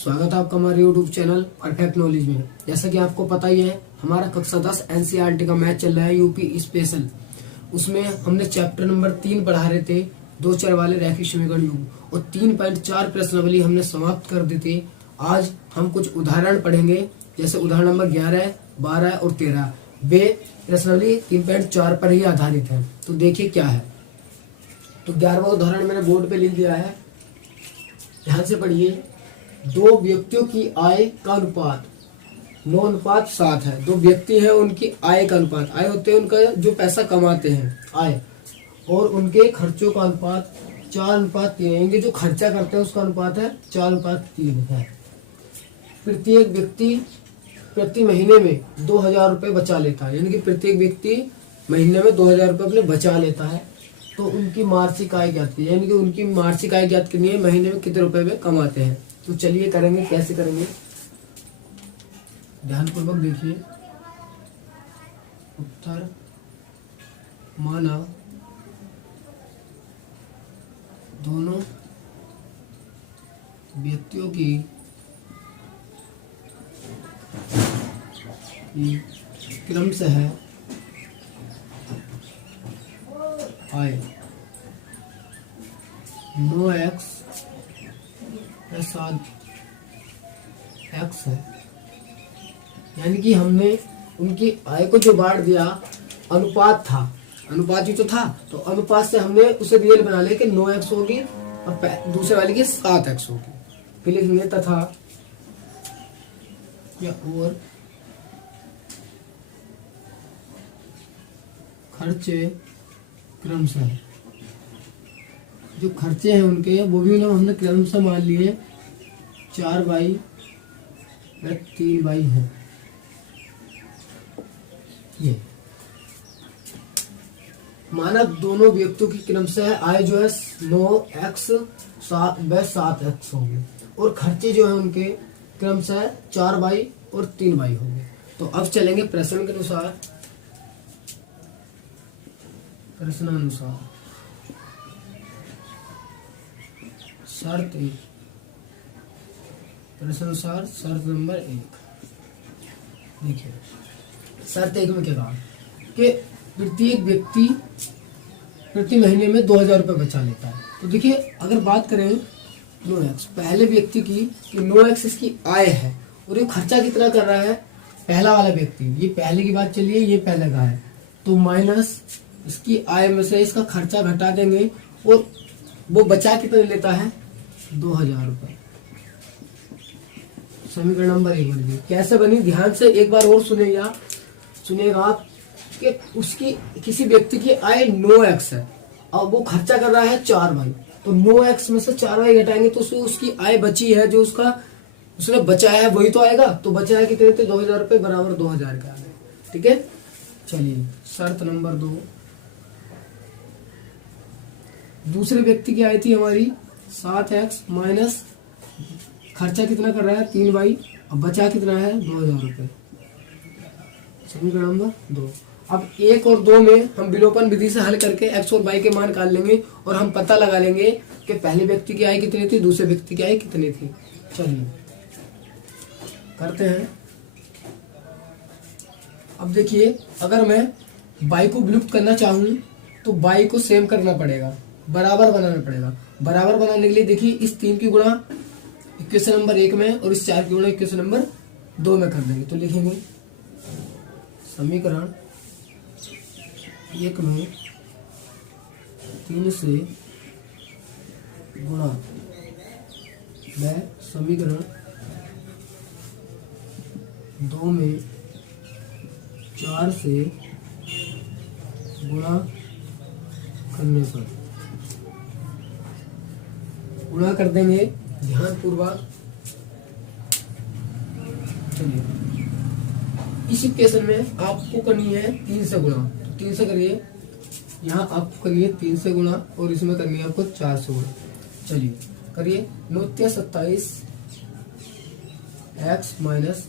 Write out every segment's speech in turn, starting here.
स्वागत है आपका हमारे YouTube चैनल परफेक्ट नॉलेज में। जैसा कि आपको पता ही है, हमारा कक्षा 10 NCERT का मैथ चल रहा है यूपी स्पेशल। उसमें हमने चैप्टर नंबर 3 पढ़ा रहे थे, दो चर वाले रैखिक समीकरण योग, और 3.4 प्रश्नावली हमने समाप्त कर दी थी। आज हम कुछ उदाहरण पढ़ेंगे, जैसे उदाहरण नंबर 11, 12 और 13। वे प्रश्नावली 3.4 पर ही आधारित है। तो देखिए क्या है। तो 11वां उदाहरण मैंने बोर्ड पे लिख दिया है, ध्यान से पढ़िए। दो व्यक्तियों की आय का अनुपात 9:7 है। दो व्यक्ति हैं, उनकी आय का अनुपात, आय होते हैं उनका जो पैसा कमाते हैं, आय, और उनके खर्चों का अनुपात 4:3। इनके जो खर्चा करते हैं उसका अनुपात है 4:3 है। प्रत्येक व्यक्ति प्रति महीने में 2000 रुपये बचा लेता है, यानी कि प्रत्येक व्यक्ति महीने में 2000 रुपये अपने बचा लेता है। तो उनकी मासिक आय ज्ञात की, यानी कि उनकी मासिक आय ज्ञात करनी है, महीने में कितने रुपए वे कमाते हैं। तो चलिए करेंगे, कैसे करेंगे ध्यानपूर्वक देखिए। उत्तर माना दोनों व्यक्तियों की क्रमशः आय 9x + 7x है। यानी कि हमने उनकी आय को जो बांट दिया, अनुपात था, अनुपात ही तो था, तो अनुपात से हमने उसे रियल बना लिया कि 9x होगी और दूसरे वाले की 7x होगी। फिर लिखेंगे तथा या और खर्चे क्रमशः, जो खर्चे हैं उनके वो भी हमने क्रमशः मान लिए 4/3 है। ये माना दोनों व्यक्तियों की क्रमशः आय जो है 9x व 7x होगी, और खर्चे जो है उनके क्रमशः 4/3 होंगे। तो अब चलेंगे प्रश्न के अनुसार। प्रश्नानुसार शर्त 1, प्रश्नानुसार शर्त नंबर 1। देखिए शर्त 1 में क्या कहा कि प्रत्येक व्यक्ति प्रति महीने में 2000 रुपये बचा लेता है। तो देखिए अगर बात करें 9x पहले व्यक्ति की, कि 9x इसकी आय है और ये खर्चा कितना कर रहा है, पहला वाला व्यक्ति, ये पहले की बात चलिए, ये पहले का है, तो माइनस इसकी आय में से इसका खर्चा घटा देंगे, और वो बचा कितना लेता है 2000 रुपये। समीकरण नंबर 1 बन गई। कैसे बनी, ध्यान से एक बार और सुनिएगा आप कि उसकी किसी व्यक्ति की आय 9x है और वो खर्चा कर रहा है 4/, तो 9x में से 4/, घटाएंगे तो उसकी आय बची है, जो उसने बचाया है वही तो आएगा। तो बचाया कितने थे 2000 रुपये, बराबर 2000 का आ गए। ठीक है, चलिए शर्त नंबर 2। दूसरे व्यक्ति की आय थी हमारी 7x माइनस खर्चा कितना कर रहा है 3/, और बचा कितना है 2000 रुपये। समीकरण नंबर 2। अब 1 और 2 में हम विलोपन विधि से हल करके x और y के मान निकाल लेंगे, और हम पता लगा लेंगे कि पहले व्यक्ति की आय कितनी थी, दूसरे व्यक्ति की आय कितनी थी। चलिए करते हैं। अब देखिए अगर मैं y को विलुप्त करना चाहूँ तो y को सेम करना पड़ेगा, बराबर बनाना पड़ेगा। बराबर बनाने के लिए देखिए इस 3 की गुणा इक्वेशन नंबर 1 में और इस 4 की गुणा इक्वेशन नंबर 2 में कर देंगे। तो लिखेंगे समीकरण 1 में 3 से गुणा व समीकरण 2 में 4 से गुणा करने पर गुणा कर देंगे ध्यानपूर्वक। चलिए इस इक्वेशन में आपको करनी है 3 से गुणा, तो 3 से करिए, यहाँ आपको करिए 3 से गुणा, और इसमें करनी है आपको 4 से गुणा। चलिए करिए, 9×27 x माइनस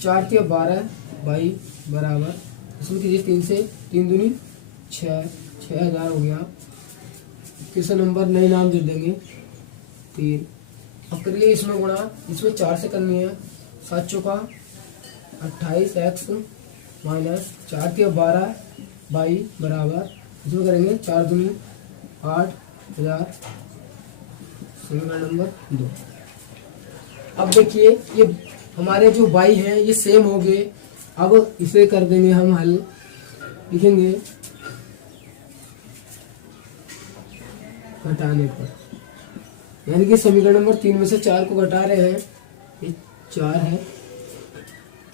4×12 y बराबर, इसमें कीजिए 3 से 3 दूनी 6, 6000 हो गया। क्वेश्चन नंबर नए नाम दे देंगे 3, अब करिए इसमें गुणा, इसमें 4 से करनी है। 7 चौका 28 x माइनस 4 के 12 y बराबर, इसमें करेंगे 4 दूनी 8,000, समीकरण नंबर 2। अब देखिए ये हमारे जो y है ये सेम हो गए। अब इसे कर देंगे हम हल, लिखेंगे घटाने पर, यानी कि समीकरण नंबर 3 में से 4 को घटा रहे हैं, ये 4 है।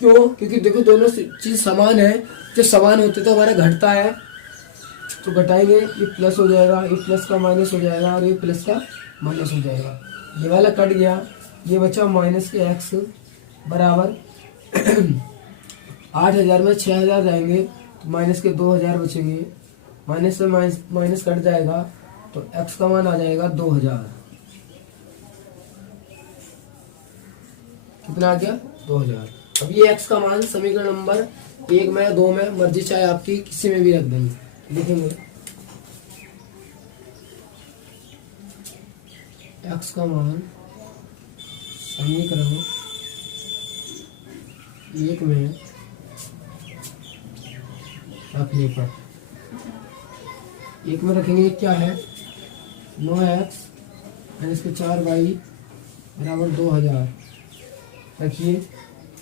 क्यों? क्योंकि देखो दोनों चीज समान है, जब समान होते तो हमारा घटता है, तो घटाएंगे, ये प्लस हो जाएगा, ये प्लस का माइनस हो जाएगा और ये प्लस का माइनस हो जाएगा। ये वाला कट गया, ये बचा माइनस के x बराबर 8,000 में 6,000 जाएंगे तो माइनस के 2,000 बचेंगे, माइनस से माइनस कट जाएगा तो x का मान आ जाएगा 2,000। कितना आ गया? 2,000। अब ये x का मान समीकरण नंबर 1 में 2 में, मर्जी चाहे आपकी, किसी में भी रख देंगे, लिखेंगे x का मान समीकरण 1 में रखने पर, 1 में रखेंगे क्या है, 9x माइनस के 4y बराबर 2,000। रखिए,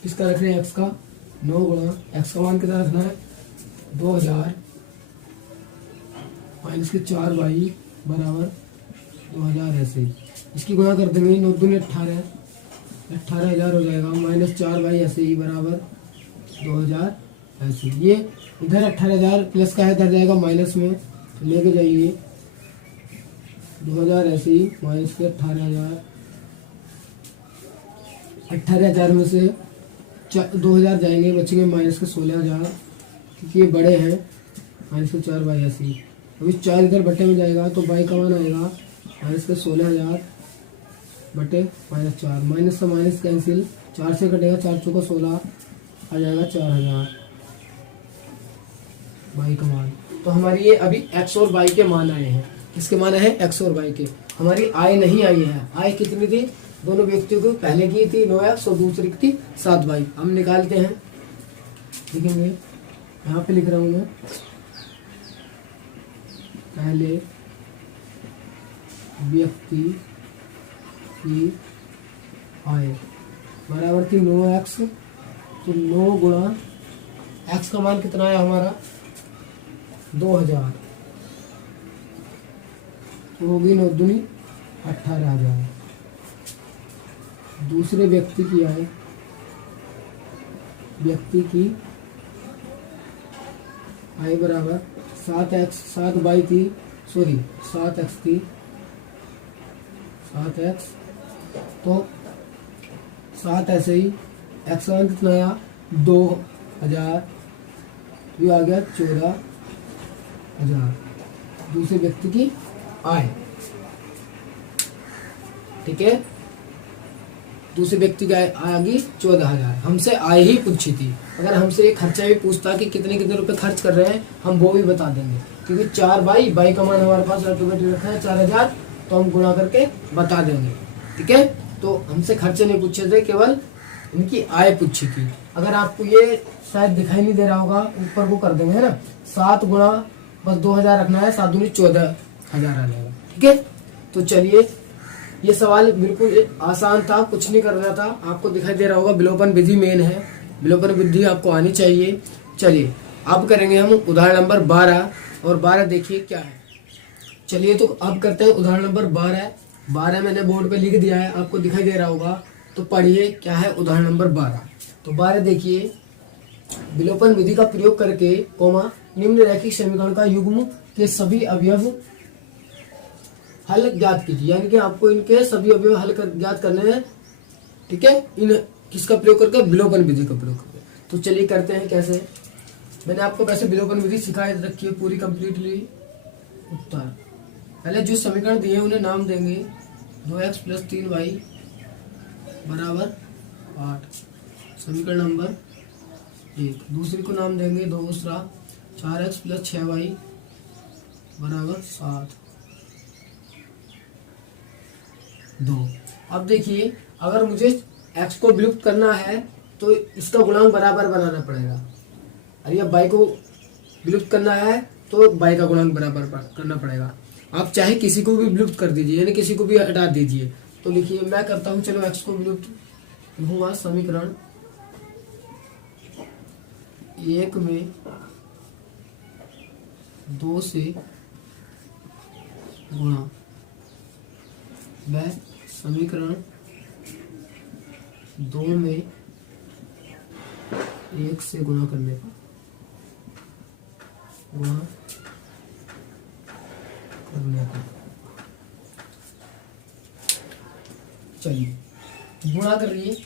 किसका रख रहे हैं? x का। 9 गुणा x का मान कितना रखना है? 2,000 माइनस के 4y बराबर 2,000। ऐसे ही इसकी गुणा कर देंगे, 9 दूनी 18, 18,000 हो जाएगा, माइनस 4y ऐसे ही बराबर 2,000। ऐसे ये इधर 18,000 प्लस का है, इधर जाएगा माइनस में, तो लेके जाइए 2,000 ऐसे ही माइनस के 18,000, 18,000 में से 2,000 जाएंगे, बचेंगे माइनस के 16,000, क्योंकि ये बड़े हैं, माइनस के 4y ऐसे ही। अभी 4 इधर बटे में जाएगा तो y का मान आएगा माइनस के 16,000 बटे माइनस 4, माइनस से माइनस कैंसिल, 4 से कटेगा, 4 चौका 16 आ जाएगा 4,000 y का मान। तो हमारी ये अभी x और y के मान आए हैं। किसके मान आए हैं? x और y के। हमारी आय नहीं आई है। आय कितनी थी? दोनों व्यक्तियों को पहले की थी 9x और दूसरी की थी 7y। हम निकालते हैं, लिखेंगे यहाँ पे लिख रहा हूँ मैं, पहले व्यक्ति की आय बराबर थी 9x, तो 9 गुणा x का मान कितना है हमारा? 2,000, तो होगी 9 दूनी 18,000। दूसरे व्यक्ति की आय, व्यक्ति की आय बराबर 7x, 7y थी, सॉरी 7x थी, 7x, तो 7 ऐसे ही, x मान कितना आया? 2,000, ये आ गया 14,000। दूसरे व्यक्ति की आय, ठीक है, दूसरे व्यक्ति की आय आ गई 14,000। हमसे आय ही पूछी थी। अगर हमसे खर्चा भी पूछता कि कितने कितने रुपए खर्च कर रहे हैं, हम वो भी बता देंगे, क्योंकि 4y का मान हमारे पास ऑटोमेटिक रखा है 4,000, तो हम गुणा करके बता देंगे। ठीक है, तो हमसे खर्चे नहीं पूछे थे, केवल इनकी आय पूछी थी। अगर आपको ये शायद दिखाई नहीं दे रहा होगा, ऊपर को कर देंगे, है ना, 7 गुणा बस 2,000 रखना है, 7 दूनी 14,000 आ जाएगा। ठीक है, तो चलिए, ये सवाल बिल्कुल आसान था, कुछ नहीं करना था। आपको दिखाई दे रहा होगा विलोपन विधि मेन है, विलोपन विधि आपको आनी चाहिए। चलिए अब करेंगे हम उदाहरण नंबर 12, और 12 देखिए क्या है। चलिए तो अब करते हैं उदाहरण नंबर 12। 12 मैंने बोर्ड पे लिख दिया है, आपको दिखाई दे रहा होगा, तो पढ़िए क्या है उदाहरण नंबर 12। तो 12 देखिए, विलोपन विधि का प्रयोग करके कोमा निम्न रैखिक समीकरण का युग्म के सभी अवयव हल ज्ञात कीजिए, यानी कि आपको इनके सभी अवयव हल ज्ञात करने हैं। ठीक है, इन किसका प्रयोग करके? विलोपन विधि का प्रयोग करके। तो चलिए करते हैं कैसे। मैंने आपको वैसे विलोपन विधि सिखा रखी है पूरी कंप्लीटली। उत्तर पहले जो समीकरण दिए उन्हें नाम देंगे, 2x प्लस 3y बराबर 8, समीकरण नंबर 1। दूसरी को नाम देंगे दूसरा, 4x प्लस 6y बराबर 7, 2। अब देखिए अगर मुझे x को विलुप्त करना है तो इसका गुणांक बराबर बनाना पड़ेगा, और ये y को विलुप्त करना है तो y का गुणांक बराबर करना पड़ेगा। आप चाहे किसी को भी विलुप्त कर दीजिए, यानी किसी को भी हटा दीजिए। तो लिखिए मैं करता हूं, चलो x को विलुप्त लिखूंगा, समीकरण 1 में 2 से गुणा, व समीकरण 2 में 1 से गुणा करने पर चलिए गुणा कर रही है।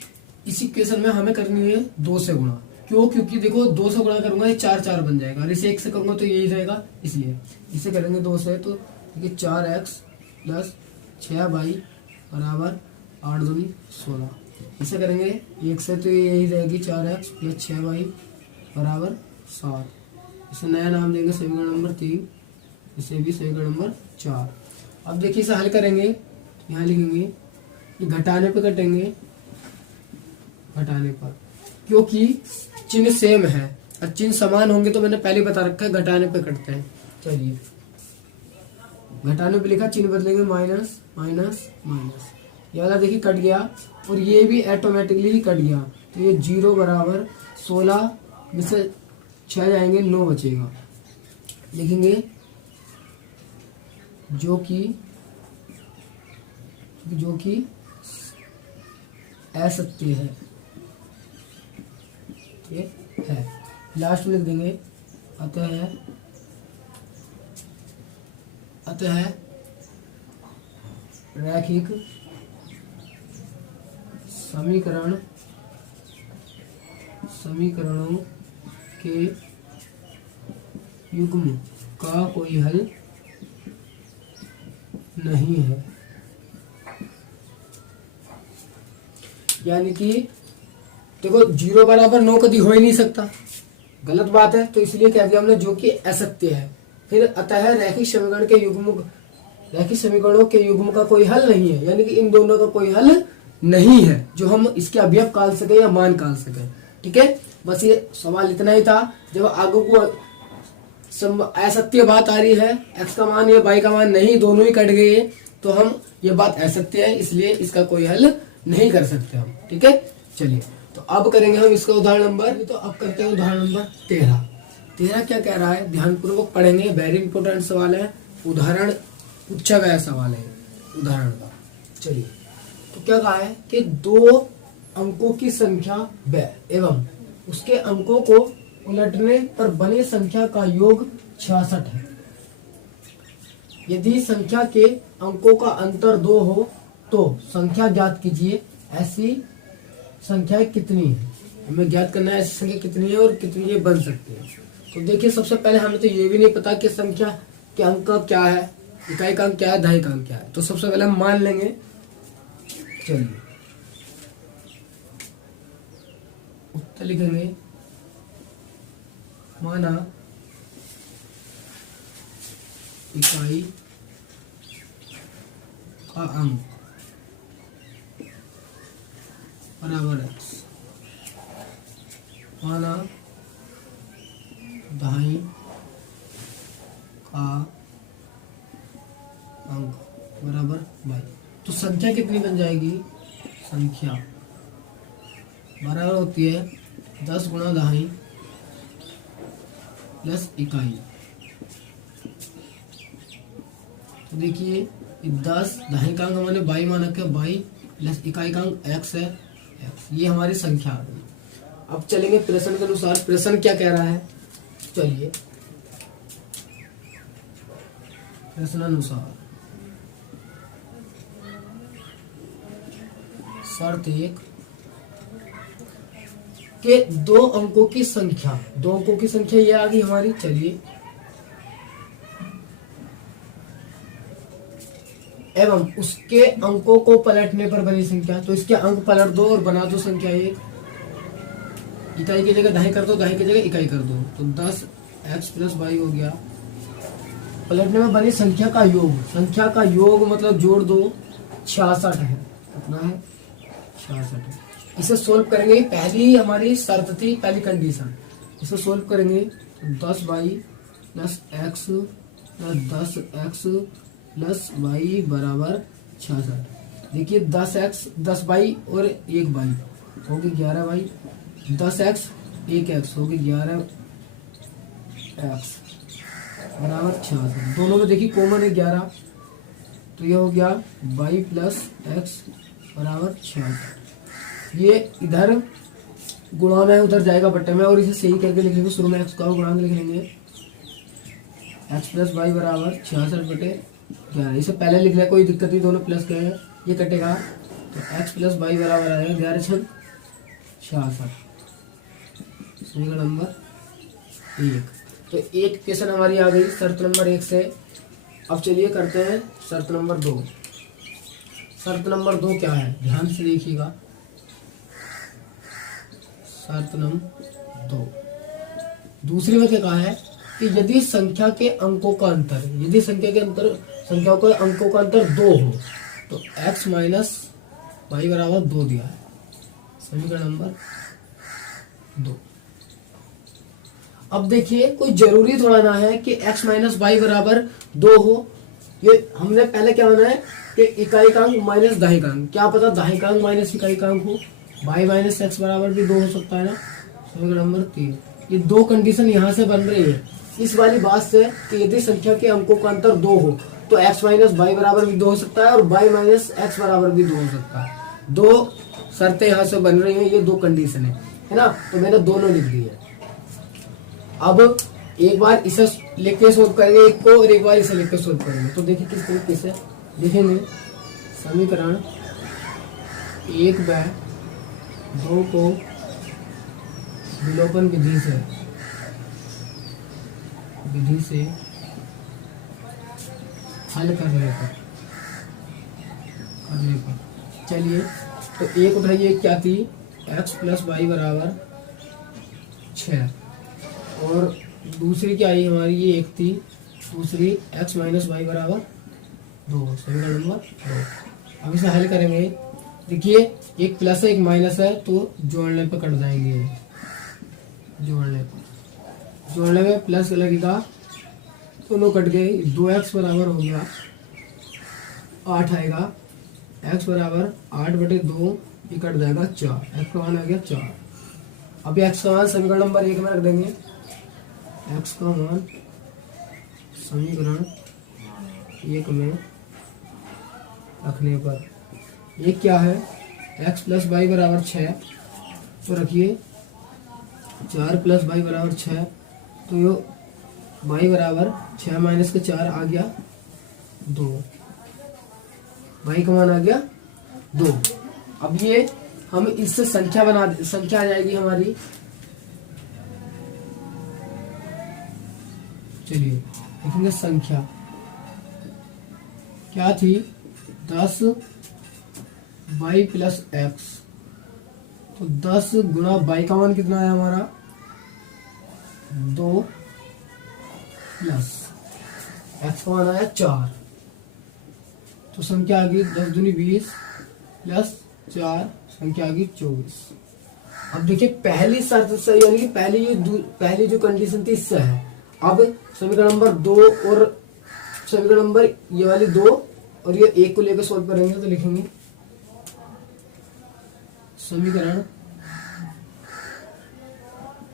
इस इक्वेशन में हमें करनी है 2 से गुणा। क्यों? क्योंकि देखो 2 से गुणा करूंगा ये 4 4 बन जाएगा, और इसे 1 से करूंगा तो यही रहेगा, इसलिए इसे करेंगे 2 से। तो देखिए 4x प्लस 6y बराबर 8 दूनी 16। इसे करेंगे 1 से तो यही रहेगी 4x प्लस 6y बराबर 7। इसे नया नाम देंगे समीकरण नंबर 3, इसे भी समीकरण नंबर 4। अब देखिए इसे हल करेंगे, यहाँ लिखेंगे ये घटाने पे कटेंगे, घटाने पर, क्योंकि चिन्ह सेम है और चिन्ह समान होंगे तो मैंने पहले बता रखा है घटाने पे कटते हैं। चलिए घटाने पे लिखा, चिन्ह बदलेंगे माइनस माइनस माइनस, ये वाला देखिए कट गया और ये भी ऑटोमेटिकली ही कट गया। तो ये 0 बराबर 16 में से 6 जाएंगे 9 बचेगा। लिखेंगे जो कि असत्य है, ये है। लास्ट में लिख देंगे अतः रैखिक समीकरणों के युग्म का कोई हल नहीं है। यानी कि देखो 0 बराबर 9 कभी हो ही नहीं सकता, गलत बात है, तो इसलिए कह दिया हमने जो कि असत्य है। फिर अतः रैखिक समीकरणों के युग्म का कोई हल नहीं है, यानी कि इन दोनों का कोई हल नहीं है जो हम इसके अवयव काल सके या मान काल सके। ठीक है, बस ये सवाल इतना ही था। जब आगे को असत्य बात आ रही है, x का मान या y का मान नहीं, दोनों ही कट गए, तो हम ये बात असत्य है, इसलिए इसका कोई हल नहीं कर सकते हम। ठीक है, चलिए तो अब करेंगे हम इसका उदाहरण नंबर, तो अब करते हैं उदाहरण नंबर 13। 13 क्या कह रहा है, ध्यानपूर्वक पढ़ेंगे, वेरी इंपोर्टेंट सवाल है, उदाहरण पूछा गया सवाल है उदाहरण का। चलिए तो क्या कहा है कि 2 अंकों की संख्या एवं उसके अंकों को उलटने पर बने संख्या का योग 66 है। यदि संख्या के अंकों का अंतर 2 हो तो संख्या ज्ञात कीजिए, ऐसी संख्या कितनी है। हमें ज्ञात करना है ऐसी संख्या कितनी है और कितनी ये बन सकती है। तो देखिए सबसे पहले हमें तो ये भी नहीं पता कि संख्या के अंक का क्या है, इकाई का अंक क्या है, दहाई का अंक क्या है। तो सबसे पहले हम मान लेंगे, चलिए उत्तर लिखेंगे, माना इकाई का अंक बराबर है, माना दहाई का अंक बराबर y। तो संख्या कितनी बन जाएगी, संख्या बराबर होती है 10 गुणा दहाई प्लस इकाई। तो देखिए 10 दहाई का अंक हमने y मान रखा है, y प्लस इकाई का अंक x है, x। ये हमारी संख्या आ गई। अब चलेंगे प्रश्न के अनुसार, प्रश्न क्या कह रहा है, चलिए प्रश्नानुसार शर्त 1 के 2 अंकों की संख्या, 2 अंकों की संख्या ये आ गई हमारी। चलिए एवं उसके अंकों को पलटने पर बनी संख्या, तो इसके अंक पलट दो और बना दो संख्या 1। इकाई की जगह दहाई कर दो, दहाई की जगह इकाई कर दो, तो 10x प्लस y हो गया। पलटने में बनी संख्या का योग, संख्या का योग मतलब जोड़ दो, 66 है। कितना है? 66 है। इसे सोल्व करेंगे, पहली हमारी शर्त थी, पहली कंडीशन। इसे सोल्व करेंगे तो 10y plus x plus 10x plus y बराबर 66। देखिए 10x 10y और 1y होगी 11y, 10x 1x होगी 11x बराबर 66। दोनों में देखिए कॉमन है 11, तो ये हो गया y प्लस एक्स बराबर 66। ये इधर गुणा में उधर जाएगा बट्टे में, और इसे सही करके लिख लेंगे। शुरू में एक्स का गुणा में लिख लेंगे, एक्स प्लस वाई बराबर 66/11। इसे पहले लिख लिया, कोई दिक्कत नहीं, दोनों प्लस गए हैं, ये कटेगा तो एक्स प्लस वाई बराबर आएगा 11 छः 66। समीकरण नंबर 1। तो एक इक्वेशन हमारी आ गई शर्त नंबर 1 से। अब चलिए करते हैं शर्त नंबर 2। शर्त नंबर 2 क्या है, ध्यान से देखिएगा। शर्त नंबर 2 दूसरी में क्या कहा है कि यदि संख्या के अंकों का अंतर, यदि संख्याओं के अंकों का अंतर 2 हो तो x माइनस वाई बराबर 2 दिया है। समीकरण नंबर 2। अब देखिए कोई जरूरी थोड़ा ना है कि x माइनस वाई बराबर 2 हो। ये हमने पहले क्या माना है कि इकाईकांक माइनस दाहिकांक, क्या पता दाहिकांक माइनस इकाईकांक हो, y माइनस एक्स बराबर भी 2 हो सकता है ना। समीकरण नंबर 3। ये दो कंडीशन यहाँ से बन रही है इस वाली बात से कि यदि संख्या के अंकों का अंतर 2 हो तो x माइनस वाई बराबर भी 2 हो सकता है और y माइनस एक्स बराबर भी 2 हो सकता है। दो शर्तें यहाँ से बन रही हैं, ये दो कंडीशन है ना। तो मैंने दोनों लिख दी है। अब एक बार इसे लिख के सोल्व करेंगे एक को, और एक बार इसे लिख के सोल्व करेंगे। तो देखिए किस तरीके से लिखेंगे। समीकरण 1/2 को विलोपन विधि से हल करने पर चलिए तो एक उठाइए, क्या थी, x प्लस वाई बराबर 6, और दूसरी क्या आई हमारी, ये एक थी, दूसरी x माइनस वाई बराबर 2। समीकरण नंबर 2। अब इसे हल करेंगे। देखिए एक प्लस है एक माइनस है, तो जोड़ने पे कट जाएंगे। जोड़ने में प्लस लगेगा, दोनों कट गए, 2x बराबर हो गया 8 आएगा, x बराबर 8/2, ये कट जाएगा 4, x का मान आ गया 4। अभी x का मान समीकरण नंबर 1 में रख देंगे। x का मान समीकरण 1 में रखने पर ये क्या है, x प्लस वाई बराबर 6, तो रखिए 4 प्लस वाई बराबर 6, तो ये वाई बराबर 6 माइनस के 4 आ गया 2, वाई का मान आ गया 2। अब ये हम इससे संख्या संख्या आ जाएगी हमारी। चलिए लिखेंगे संख्या क्या थी, 10 वाई प्लस एक्स, तो 10 गुणा वाई का मान कितना आया हमारा 2 प्लस एक्स का मान आया 4, तो संख्या आ गई 10 दूनी 20 प्लस 4, संख्या आ गई 24। अब देखिए पहली शर्त से, यानी कि पहली जो कंडीशन थी इससे है। अब समीकरण नंबर 2 और समीकरण नंबर ये वाली 2 और ये 1 को लेकर सॉल्व करेंगे, तो लिखेंगे समीकरण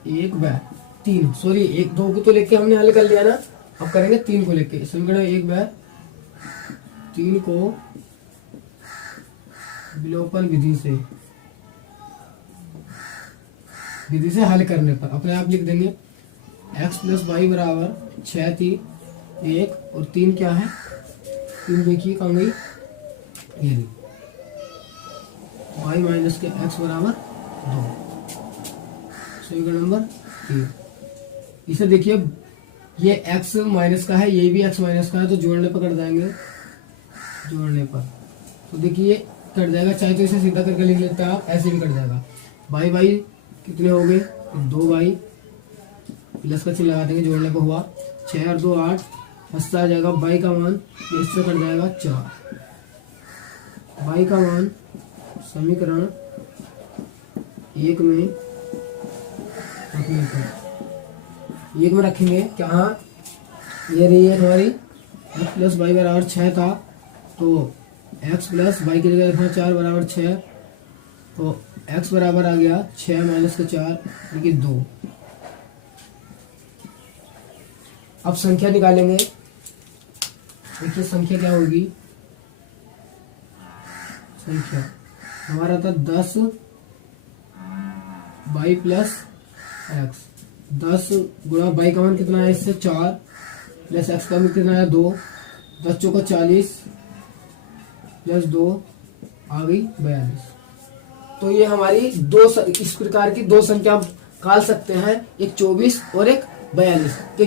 1/3, सॉरी 1-2 को तो लेके हमने हल कर लिया ना, अब करेंगे 3 को लेके। समीकरण 1/3 को विलोपन विधि से हल करने पर अपने आप लिख देंगे। x प्लस वाई बराबर 6 थी 1, और 3 क्या है, 3 देखिए कहाँ गई, ये y माइनस के x बराबर 2। समीकरण नंबर 3। इसे देखिए ये x माइनस का है, ये भी x माइनस का है, तो जोड़ने पर कट जाएंगे। जोड़ने पर तो देखिए कट जाएगा, चाहे तो इसे सीधा करके लिख लेते हैं आप, ऐसे भी कट जाएगा। y कितने हो गए, 2y, प्लस का चिन्ह लगा देंगे, जोड़ने पर हुआ 6 और 2 8, हंसता आ जाएगा y का मान, इससे कट जाएगा 4। y का मान समीकरण 1 में रखेंगे क्या? हाँ, ये रही है हमारी x प्लस वाई बराबर 6 था, तो x प्लस वाई की जगह रखना 4 बराबर 6, तो x बराबर आ गया 6 माइनस का 4 यानी 2। अब संख्या निकालेंगे। देखिए संख्या क्या होगी। संख्या हमारा था 10 वाई प्लस एक्स। 10 गुणा वाई का मान कितना है इससे 4 प्लस एक्स का मान कितना है 2। 10 चौका 40 प्लस 2 आ गई 42। तो ये हमारी दो इस प्रकार की दो संख्या निकाल सकते हैं, एक 24 और एक 42 के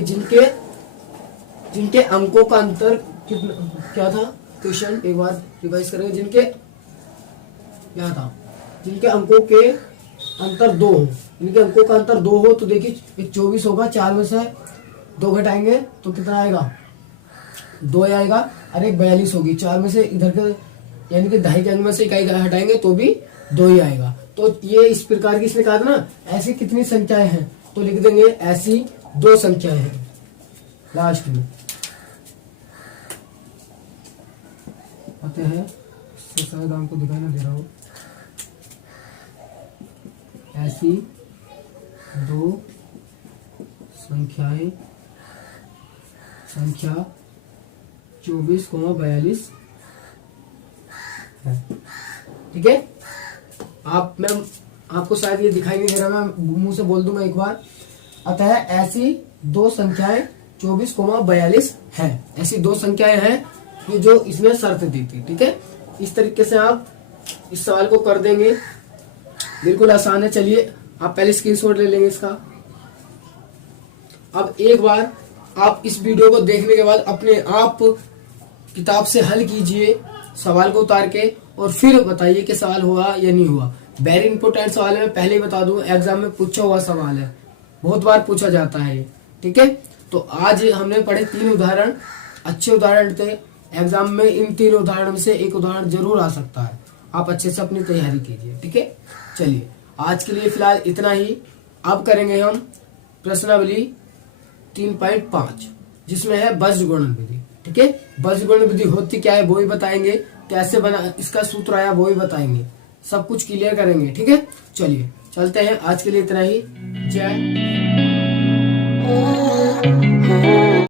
जिनके अंकों का अंतर कितना क्या था। क्वेश्चन एक बार रिवाइज करेंगे। जिनके क्या था, जिनके अंकों के अंतर 2 हो, इनके अंकों का अंतर 2 हो, तो देखिए एक 24 होगा, 4 में से 2 घटाएंगे तो कितना आएगा 2 आएगा, और एक 42 होगी, 4 में से इधर के यानी कि 2.5 के अंक में से इकाई हटाएंगे तो भी 2 ही आएगा। तो ये इस प्रकार की इसने कहा था ना, ऐसी कितनी संख्याएं हैं, तो लिख देंगे ऐसी 2 संख्याएं हैं लास्ट में। आते हैं, इससे शायद आपको दिखाई ना दे रहा हो। ऐसी 2 संख्याएं, संख्या 24,42 है। ठीक है, मैं आपको शायद ये दिखाई नहीं दे रहा, मैं मुंह से बोल दूंगा एक बार। अतः ऐसी 2 संख्याएं 24,42 है। ऐसी 2 संख्याएं हैं ये जो इसमें शर्त दी थी। ठीक है, इस तरीके से आप इस सवाल को कर देंगे, बिल्कुल आसान है। चलिए आप पहले स्क्रीनशॉट ले लेंगे इसका। अब एक बार आप इस वीडियो को देखने के बाद अपने आप किताब से हल कीजिए सवाल को उतार के, और फिर बताइए कि सवाल हुआ या नहीं हुआ। वेरी इंपोर्टेंट सवाल है, मैं पहले ही बता दूं, एग्जाम में पूछा हुआ सवाल है, बहुत बार पूछा जाता है ये। ठीक है, तो आज हमने पढ़े 3 उदाहरण, अच्छे उदाहरण थे। एग्जाम में इन 3 उदाहरण में से एक उदाहरण जरूर आ सकता है, आप अच्छे से अपनी तैयारी कीजिए। ठीक है, चलिए आज के लिए फिलहाल इतना ही। अब करेंगे हम प्रश्नावली 3.5 जिसमें है वज्र गुणन विधि। ठीक है, वज्र गुणन विधि होती क्या है वो भी बताएंगे, कैसे बना इसका सूत्र आया वो भी बताएंगे, सब कुछ क्लियर करेंगे। ठीक है, चलिए चलते हैं, आज के लिए इतना ही। जय